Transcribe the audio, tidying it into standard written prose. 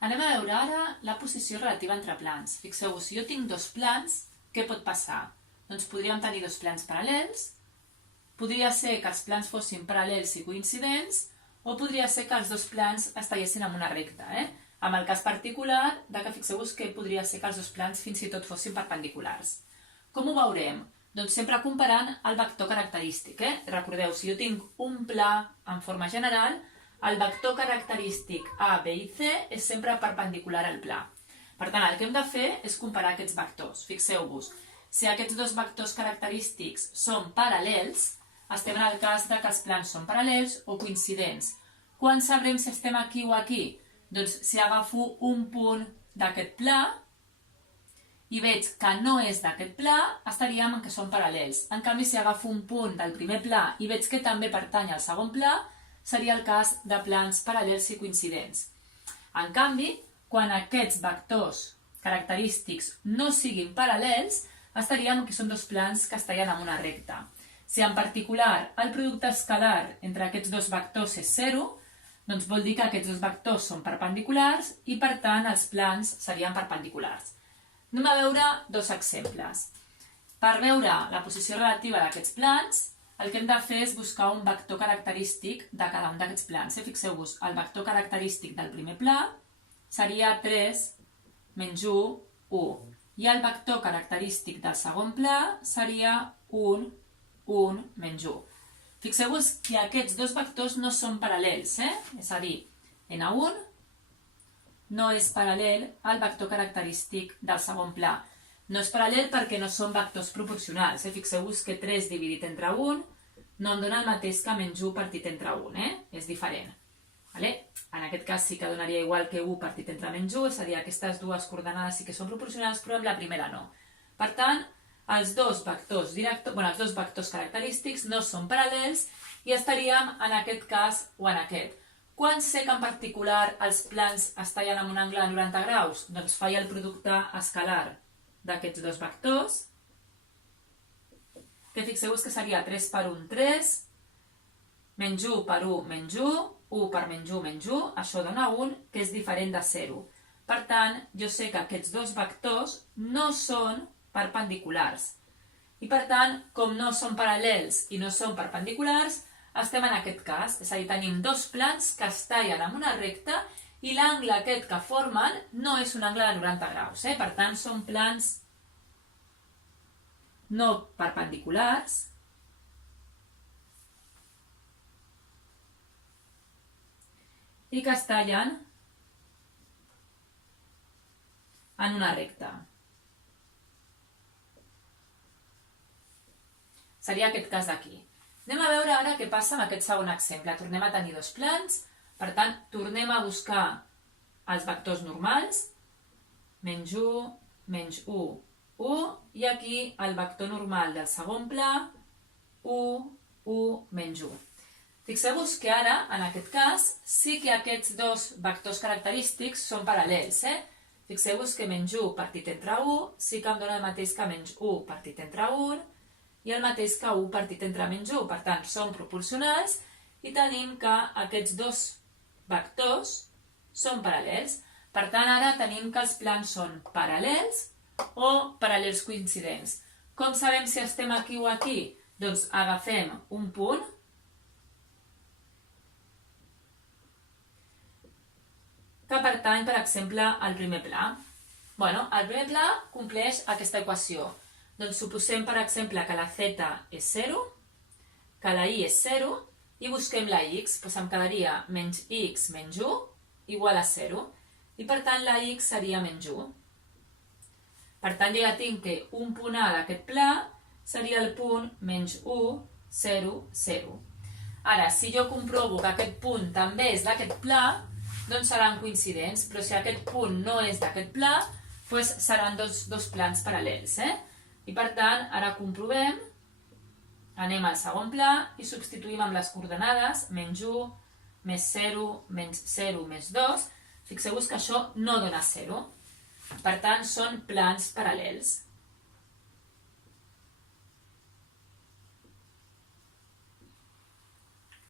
Anem a veure ara la posició relativa entre plans. Fixeu-vos, si jo tinc dos plans, què pot passar? Doncs podríem tenir dos plans paral·lels, podria ser que els plans fossin paral·lels i coincidents, o podria ser que els dos plans estiguessin en una recta. Amb el cas particular de que fixeu-vos que podria ser que els dos plans fins i tot fossin perpendiculars. Com ho veurem? Doncs sempre comparant el vector característic. Recordeu, si jo tinc un pla en forma general, el vector característic A, B i C és sempre perpendicular al pla. Per tant, el que hem de fer és comparar aquests vectors. Fixeu-vos, si aquests dos vectors característics són paral·lels, estem en el cas que els plans són paral·lels o coincidents. Quan sabrem si estem aquí o aquí? Doncs si agafo un punt d'aquest pla i veig que no és d'aquest pla, estaríem en què són paral·lels. En canvi, si agafo un punt del primer pla i veig que també pertany al segon pla, seria el cas de plans paral·lels i coincidents. En canvi, quan aquests vectors característics no siguin paral·lels, estaríem que són dos plans que estarien en una recta. Si en particular el producte escalar entre aquests dos vectors és 0, doncs vol dir que aquests dos vectors són perpendiculars i per tant els plans serien perpendiculars. Anem a veure dos exemples. Per veure la posició relativa d'aquests plans, el que hem de fer és buscar un vector característic de cada un d'aquests plans. Fixeu-vos, el vector característic del primer pla seria 3 menys 1, 1. I el vector característic del segon pla seria 1, 1 menys 1. Fixeu-vos que aquests dos vectors no són paral·lels, és a dir, N1 no és paral·lel al vector característic del segon pla. No és paral·lel perquè no són vectors proporcionals. Fixeu-vos que 3 dividit entre 1 no em dona el mateix que menys 1 partit entre 1, és diferent. En aquest cas sí que donaria igual que 1 partit entre menys 1, és a dir, aquestes dues coordenades sí que són proporcionals, però amb la primera no. Per tant, els dos vectors característics no són paral·lels i estaríem en aquest cas o en aquest. Quan sé que en particular els plans estallen amb un angle de 90 graus? Doncs faig el producte escalar d'aquests dos vectors, que fixeu-vos que seria 3 per 1, 3, menys 1 per 1, menys 1, 1 per menys 1, menys 1, això dona 1, que és diferent de 0. Per tant, jo sé que aquests dos vectors no són perpendiculars. I per tant, com no són paral·lels i no són perpendiculars, estem en aquest cas, és a dir, tenim dos plans que es tallen amb una recta i l'angle aquest que formen no és un angle de 90 graus. Per tant, són plans no perpendiculars i que es tallen en una recta. Seria aquest cas d'aquí. Anem a veure ara què passa amb aquest segon exemple. Tornem a tenir dos plans, per tant, tornem a buscar els vectors normals, menys 1, menys 1, 1, i aquí el vector normal del segon pla, 1, 1, menys 1. Fixeu-vos que ara, en aquest cas, sí que aquests dos vectors característics són paral·lels. Fixeu-vos que menys 1 partit entre 1 sí que em dona el mateix que menys 1 partit entre 1, i el mateix que 1 partit entre menys 1. Per tant, són proporcionals i tenim que aquests dos vectors són paral·lels. Per tant, ara tenim que els plans són paral·lels o paral·lels coincidents. Com sabem si estem aquí o aquí? Doncs agafem un punt que pertany, per exemple, al primer pla. El primer pla compleix aquesta equació. Doncs suposem, per exemple, que la z és 0, que la i és 0, i busquem la x. Doncs em quedaria menys x menys 1 igual a 0. I per tant la x seria menys 1. Per tant jo ja tinc que un punt A d'aquest pla seria el punt menys 1, 0, 0. Ara, si jo comprovo que aquest punt també és d'aquest pla, doncs seran coincidents. Però si aquest punt no és d'aquest pla, doncs seran dos plans paral·lels. I per tant, ara comprovem, anem al segon pla i substituïm amb les coordenades menys 1, més 0, menys 0, més 2. Fixeu-vos que això no dona 0. Per tant, són plans paral·lels.